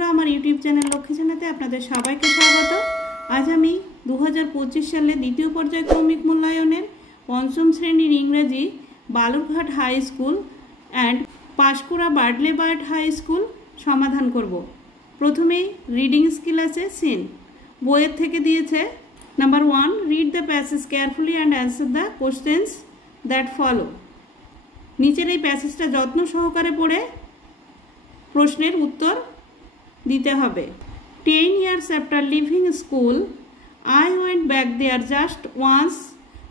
বন্ধুরা, আমার YouTube channel Lakshmi জানাতে আপনাদের সবাইকে স্বাগত। আজ আমি 2025 সালে দ্বিতীয় পর্যায়ক্রমিক মূল্যায়নের পঞ্চম শ্রেণীর ইংরেজি Balurghat high school and Panskura Bradley Birt high school সমাধান করব। প্রথমেই রিডিং স্কিল আছে সিন। বইয়ের থেকে দিয়েছে নাম্বার 1, read the passage carefully and answer the questions that follow. নিচের এই প্যাসেজটা যত্ন সহকারে পড়ে প্রশ্নের উত্তর দিতে হবে। 10 years after leaving school, I went back there just once,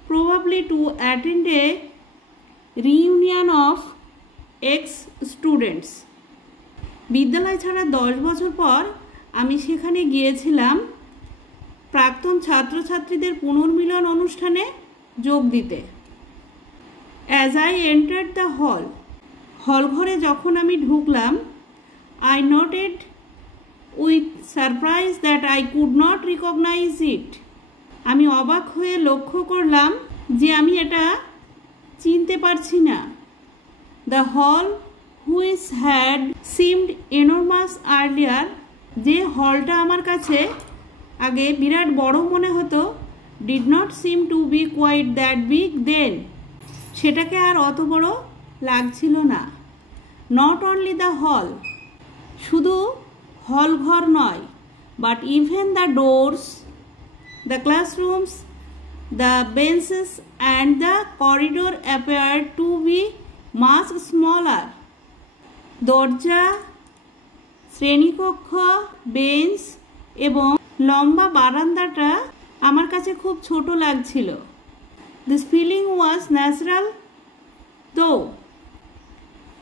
probably to attend a reunion of ex-students. বিদ্যালয় ছাড়া 10 বছর পর আমি সেখানে গিয়েছিলাম প্রাক্তন ছাত্রছাত্রীদের পুনর্মিলন অনুষ্ঠানে যোগ দিতে। As I entered the hall, হল ঘরে যখন আমি ঢুকলাম, I noted with surprise that I could not recognize it. আমি অবাক হয়ে লক্ষ্য করলাম যে আমি এটা চিনতে পারছি না। The hall which had seemed enormous earlier, যে হলটা আমার কাছে আগে বিরাট বড় মনে হতো, did not seem to be quite that big then. সেটাকে আর অত বড় লাগছিল না। Not only the hall, শুধু হল ঘর নয়, but even the doors, the classrooms, the benches and the corridor appeared to be much smaller. দরজা, শ্রেণীকক্ষ, বেঞ্চ এবং লম্বা বারান্দাটা আমার কাছে খুব ছোট লাগছিল। This feeling was natural though.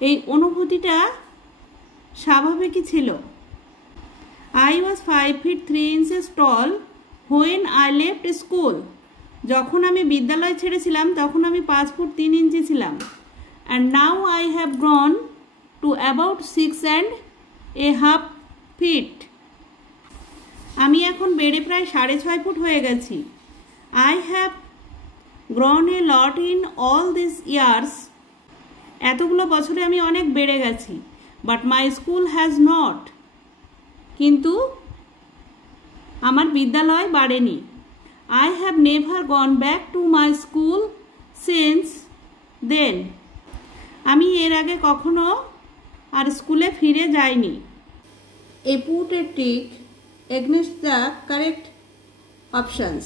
এই অনুভূতিটা স্বাভাবিকই ছিল। I was 5 feet 3 inches tall when I left school. যখন আমি বিদ্যালয় ছেড়েছিলাম তখন আমি 5 ফুট 3 ইঞ্চি ছিলাম। And now I have grown to about 6.5 feet. আমি এখন বেড়ে প্রায় 6.5 ফুট হয়ে গেছি। I have grown a lot in all these years. এতগুলো বছরে আমি অনেক বেড়ে গেছি। But my school has not. কিন্তু আমার বিদ্যালয় বাড়েনি। I have never gone back to my school since then. আমি এর আগে কখনো আর স্কুলে ফিরে যাইনি। Put a tick against the correct options.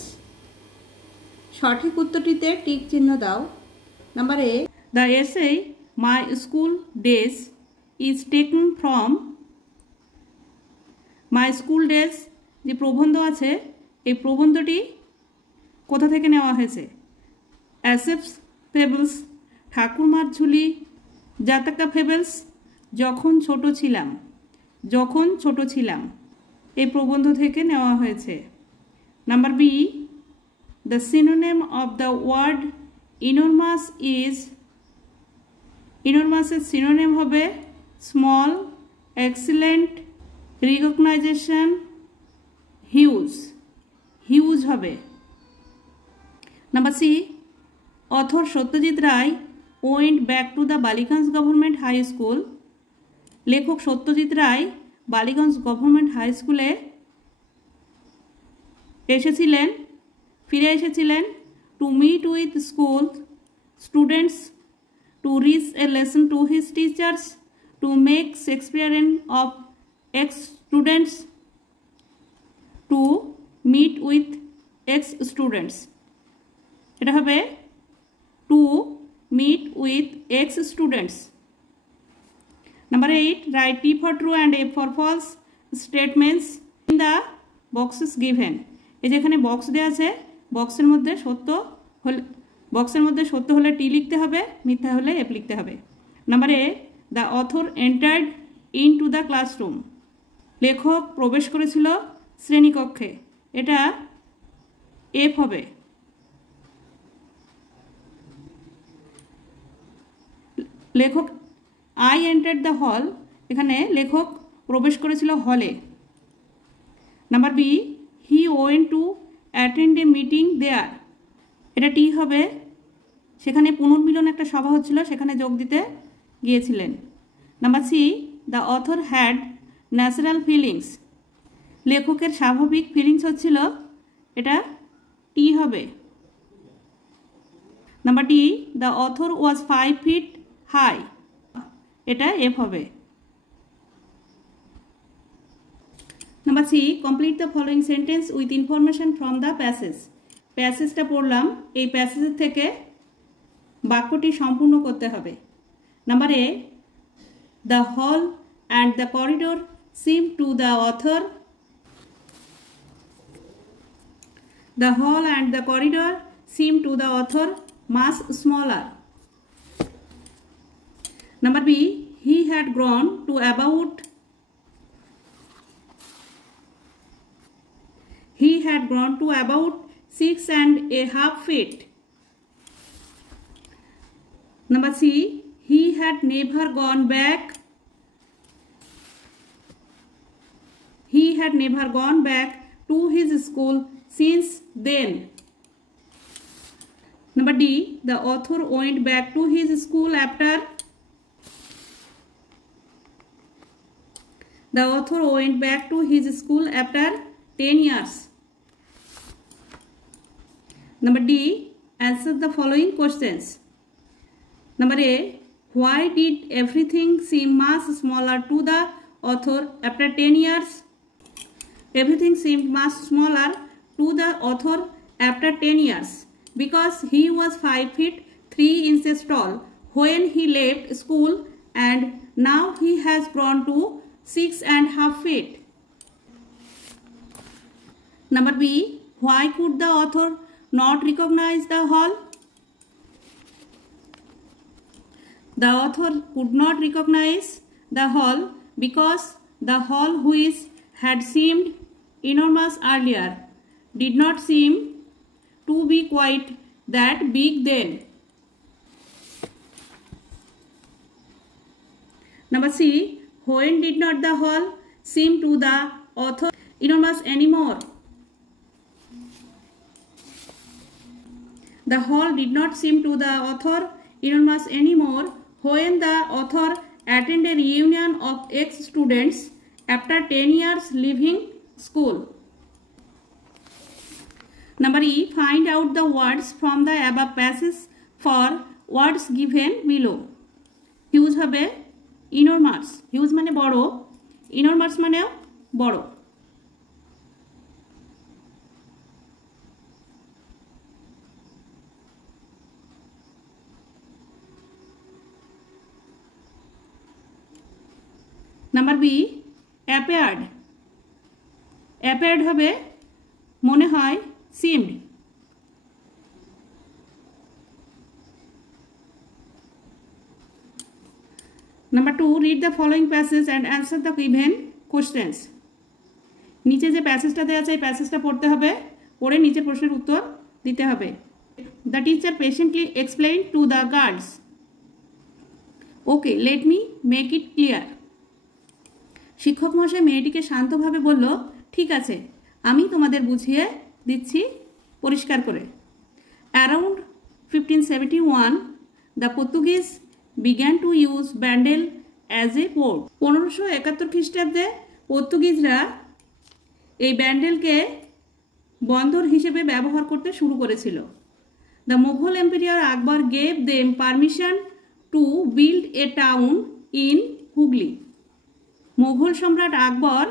সঠিক উত্তরটিতে টিক চিহ্ন দাও। Number A, the essay My School Days is taken from My School Days. যে প্রবন্ধ আছে, এই প্রবন্ধটি কোথা থেকে নেওয়া হয়েছে? অ্যাসেপস ফেবলস, ঠাকুরমার ঝুলি, জাতকা ফেবলস, যখন ছোট ছিলাম, যখন ছোট ছিলাম, এই প্রবন্ধ থেকে নেওয়া হয়েছে। Number B, the synonym of the word enormous is, enormous এর synonym হবে small, excellent, recognition, huge, huge হবে। Number C, author Satyajit Ray went back to the Ballygunge government high school. লেখক সত্যজিৎ রায় বালিগঞ্জ গভর্নমেন্ট হাই স্কুলে এসেছিলেন, ফিরে এসেছিলেন to meet with school students, to reach a lesson to his teachers, to make Shakespearean of ex students, to meet with ex students. এটা হবে to meet with ex students. Number 8, right T for true and F for false statements in the boxes given. এই যেখানে বক্স দেওয়া আছে, বক্সের মধ্যে সত্য হলে টি লিখতে হবে, মিথ্যা হলে এফ লিখতে হবে। Number A, the author entered in to the classroom. লেখক প্রবেশ করেছিল শ্রেণীকক্ষে, এটা এফ হবে। লেখক আই এন্টার্ড দ্য হল, এখানে লেখক প্রবেশ করেছিল হলে। Number B, he went to attend a meeting there, এটা টি হবে। সেখানে পুনর্মিলন একটা সভা হচ্ছিল, সেখানে যোগ দিতে গিয়েছিলেন। Number C, the author had natural feelings, লেখকের স্বাভাবিক ফিলিংস হচ্ছিল, এটা টি হবে। Number D, the author was 5 feet high, এটা এফ হবে। Number C, complete the following sentence with information from the passage. প্যাসেজটা পড়লাম, এই প্যাসেজের থেকে বাক্যটি সম্পূর্ণ করতে হবে। Number A, the hall and the corridor seem to the author, the hall and the corridor seem to the author much smaller. Number B, he had grown to about 6.5 feet. Number C, he had never gone back to his school since then. Number D, the author went back to his school after 10 years. Number D, answer the following questions. Number A, why did everything seem much smaller to the author after 10 years? Everything seemed much smaller to the author after 10 years because he was 5 feet 3 inches tall when he left school, and now he has grown to 6.5 feet. Number B, why could the author not recognize the hall? The author could not recognize the hall because the hall, which had seemed enormous earlier, did not seem to be quite that big then. Number C, when did not the hall seem to the author enormous anymore? The hall did not seem to the author enormous anymore when the author attended a reunion of ex-students after 10 years leaving school. Number E, find out the words from the above passage for words given below. Huge হবে enormous, huge মানে বড়, enormous মানে বড়। Number B, appeared হবে মনে হয় seemed. Number two, read the following passage and answer the given questions. নিচে যে প্যাসেজটা দেওয়া আছে এই প্যাসেজটা পড়তে হবে, পড়ে নিচে প্রশ্নের উত্তর দিতে হবে। The teacher patiently explain to the girls, okay let me make it clear. শিক্ষক মহাশয় মেয়েটিকে শান্তভাবে বলল, ঠিক আছে আমি তোমাদের বুঝিয়ে দিচ্ছি পরিষ্কার করে। অ্যারাউন্ড 1571 the Portuguese began to use Bandel as a port. 1571 খ্রিস্টাব্দে পর্তুগিজরা এই ব্যান্ডেলকে বন্দর হিসেবে ব্যবহার করতে শুরু করেছিল। দ্য মুঘল এম্পায়ার আকবর gave them permission to build a town in Hooghly. মুঘল সম্রাট আকবর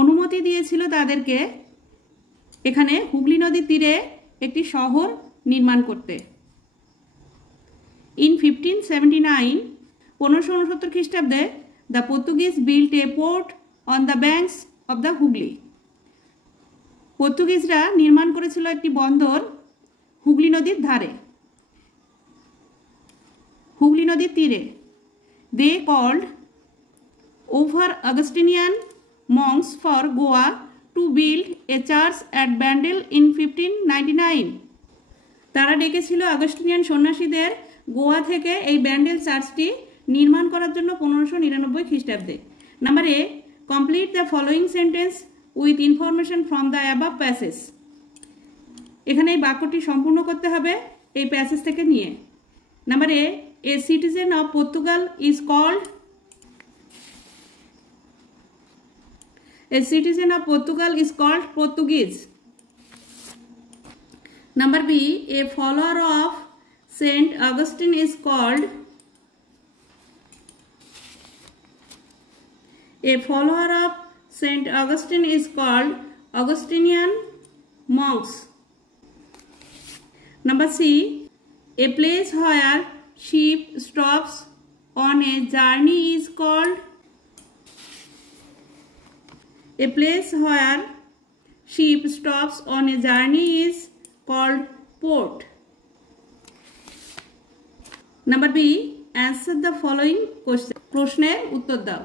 অনুমতি দিয়েছিল তাদেরকে এখানে হুগলি নদীর তীরে একটি শহর নির্মাণ করতে। ইন 1579 1569 খ্রিস্টাব্দে the Portuguese built a port on the banks of the Hooghly. পর্তুগিজরা নির্মাণ করেছিল একটি বন্দর হুগলি নদীর ধারে, হুগলি নদীর তীরে। They called over Augustinian monks for Goa to build a church at Bandel in 1599. তারা ডেকেছিল আগস্টিনিয়ান সন্ন্যাসীদের গোয়া থেকে এই ব্যান্ডেল চার্চটি নির্মাণ করার জন্য 1599 খ্রিস্টাব্দে। Number A, complete the following sentence with information from the above passage. এখানে এই বাক্যটি সম্পূর্ণ করতে হবে এই প্যাসেজ থেকে নিয়ে। Number A citizen of Portugal is called, A citizen of Portugal is called Portuguese. Number B, a follower of Saint Augustine is called Augustinian monks. Number C, a place where sheep stops on a journey is called port. Number B, answer the following question. প্রশ্নের উত্তর দাও.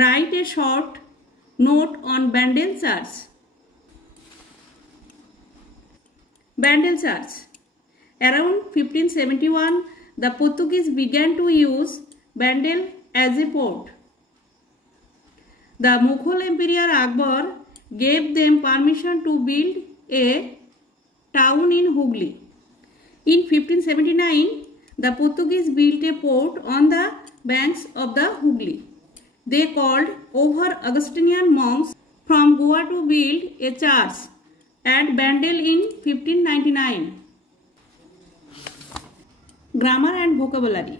Write a short note on Bandel Church. Bandel Church. Around 1571, the Portuguese began to use Bandel as a port. The Mughal Emperor Akbar gave them permission to build a town in Hooghly. In 1579, the Portuguese built a port on the banks of the Hooghly. They called over Augustinian monks from Goa to build a church at Bandel in 1599. Grammar and vocabulary.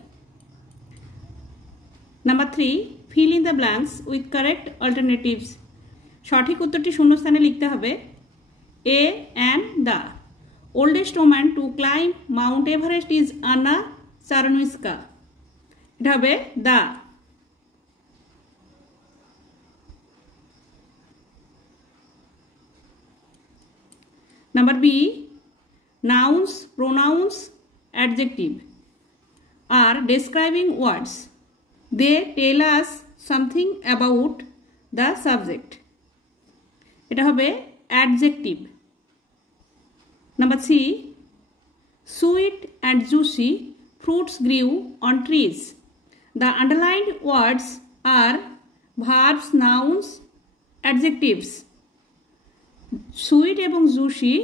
Number 3, fill in the blanks with correct alternatives. সঠিক উত্তরটি শূন্যস্থানে লিখতে হবে. A and the oldest woman to climb Mount Everest is Anna Czarnoyska. এটা হবে the. Number B, nouns, pronouns, adjective are describing words. They tell us something about the subject. এটা হবে adjective. Number C, sweet and juicy fruits grew on trees. The underlined words are verbs, nouns, adjectives. Sweet এবং juicy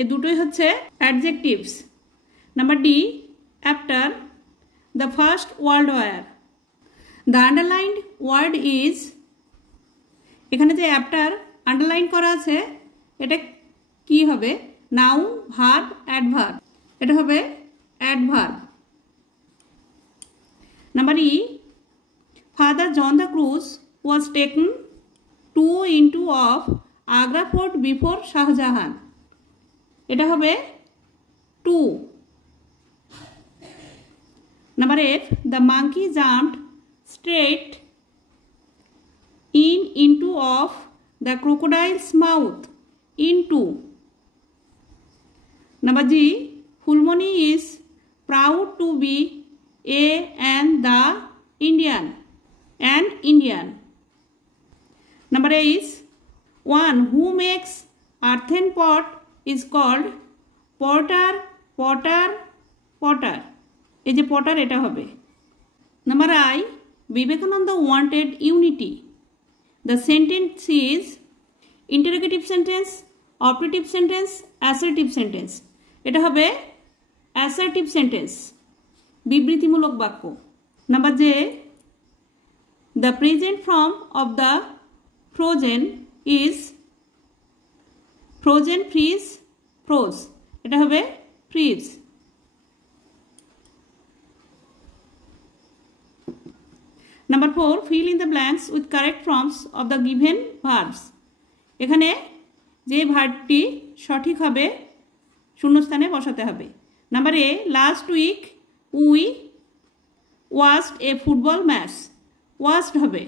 এ দুটোই হচ্ছে adjectives. Number D, after the First World War. The underlined word is, এখানে যে after underline করা আছে এটা কি হবে? Noun, verb, adverb. এটা হবে adverb. Number E, Father John the Cruz was taken to into of Agra Fort before Shah Jahan. এটা হবে to. Number F, the monkey jumped straight into of the crocodile's mouth. Into. Number G, Fulmoni is proud to be an Indian. Number A is, one who makes earthen pot is called potter. এই যে potter এটা হবে. Number I, Vivekananda wanted unity. The sentence is interrogative sentence, operative sentence, assertive sentence. এটা হবে assertive sentence, বিবৃতিমূলক বাক্য. Number J, the present form of the frozen is frozen, freeze, froze. এটা হবে freeze. Number 4, fill in the blanks with correct forms of the given verbs. এখানে যে ভার্বটি সঠিক হবে শূন্যস্থানে বসাতে হবে. Number A, last week we watched a football match. Watched হবে.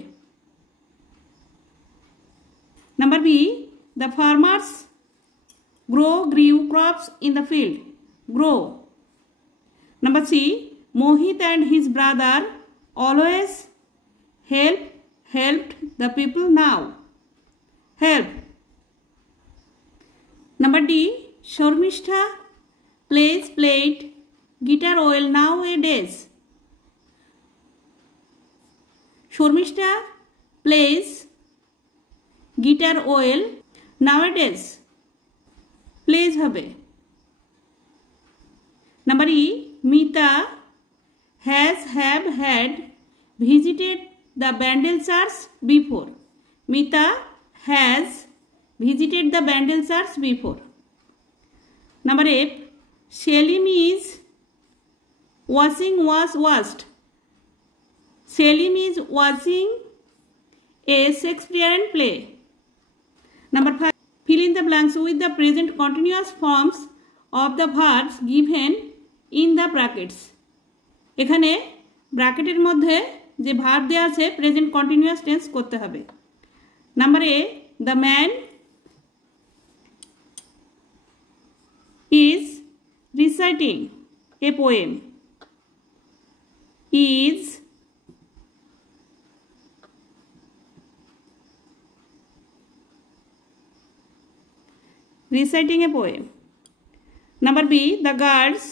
Number B, the farmers grew crops in the field. Grow. Number C, Mohit and his brother always helped the people now. Help. Number D, Shormishta played guitar well nowadays. Shormishta plays guitar well nowadays. Plays হবে. Number E, Mita have had visited the Bandel Church before. Mita has visited the Bandel church before. Number F. Selim is watching was watched. Selim is watching a Shakespearean play. Number 5. Fill in the blanks with the present continuous forms of the verbs given in the brackets. এখানে ব্র্যাকেটের মধ্যে যে ভার্ব দেওয়া আছে present continuous tense করতে হবে। Number A, the man is reciting a poem. Is reciting a poem. Number B, the girls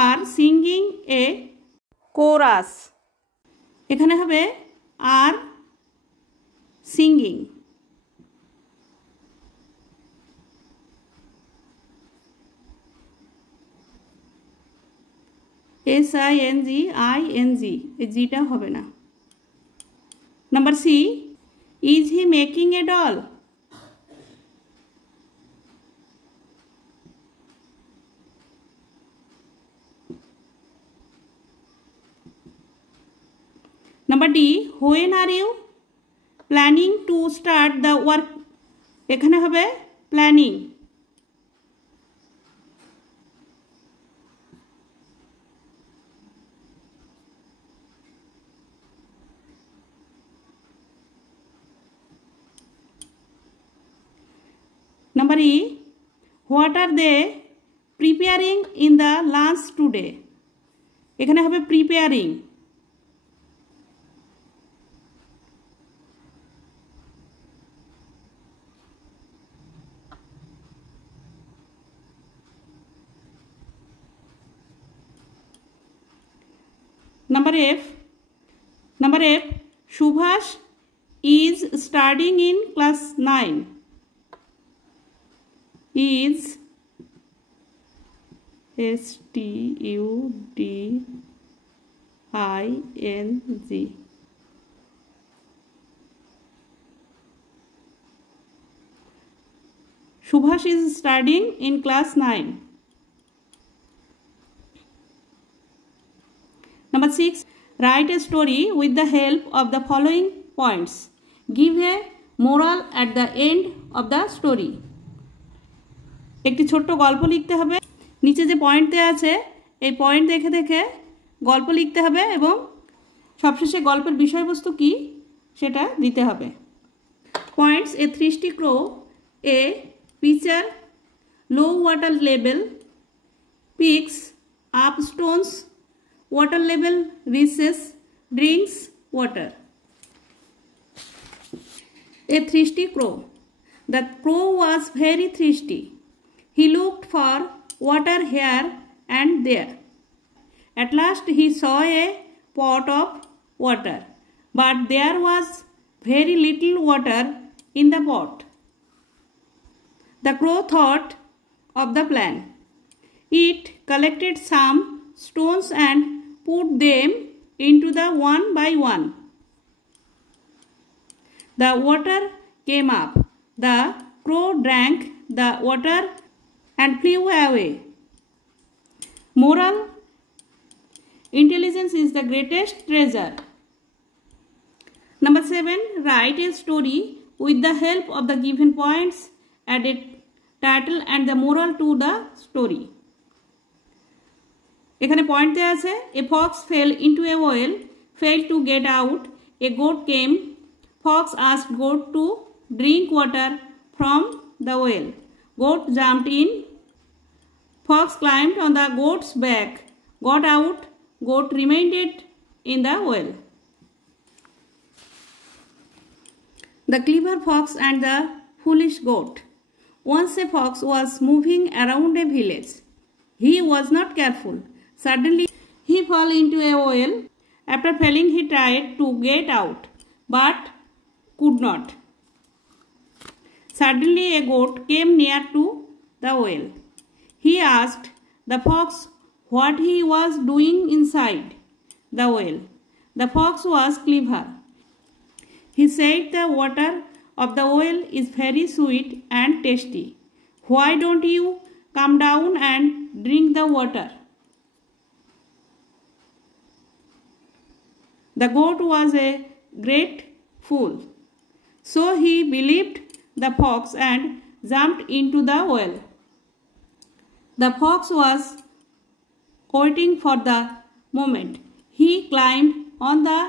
are singing a chorus. এখানে হবে are singing. SING এই জিটা হবে না। Number C, is he making a doll? Number D, when are you planning to start the work? এখানে হবে planning. Number E, what are they preparing in the lunch today? এখানে হবে preparing. Number F, Subhash is studying in class 9. Is STUDING. Subhash is studying in class 9. Number 6, write a story with the help of the following points. Give a moral at the end of the story. একটি ছোট্ট গল্প লিখতে হবে। নিচে যে পয়েন্ট দেওয়া আছে এই পয়েন্ট দেখে দেখে গল্প লিখতে হবে এবং সবশেষে গল্পের বিষয়বস্তু কি সেটা দিতে হবে। Points: a thirsty crow, a pitcher, low water level, picks up stones, water level reaches, drinks water. A thirsty crow. The crow was very thirsty. He looked for water here and there. At last he saw a pot of water, but there was very little water in the pot. The crow thought of the plan. It collected some stones and put them into the one by one. The water came up. The crow drank the water and flew away. Moral: intelligence is the greatest treasure. Number 7, write a story with the help of the given points. Add a title and the moral to the story. এখানে পয়েন্ট দেওয়া আছে। A fox fail into a well, fail to get out, A গোট came, Fox asked goat to drink water from the well, goat jumped in, Fox climbed on the goat's back, got out, goat remained in the well. The clever fox and the foolish goat. Once a fox was moving around a village. He was not careful. Suddenly he fell into a well. After falling he tried to get out but could not. Suddenly a goat came near to the well. He asked the fox what he was doing inside the well. The fox was clever. He said the water of the well is very sweet and tasty. Why don't you come down and drink the water? The goat was a great fool. So he believed the fox and jumped into the well. The fox was waiting for the moment. He climbed on the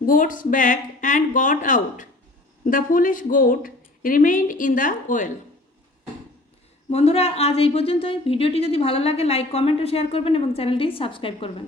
goat's back and got out. The foolish goat remained in the well. বন্ধুরা আজ এই পর্যন্তই। ভিডিওটি যদি ভালো লাগে like comment ও শেয়ার করবেন এবং চ্যানেলটি সাবস্ক্রাইব করবেন।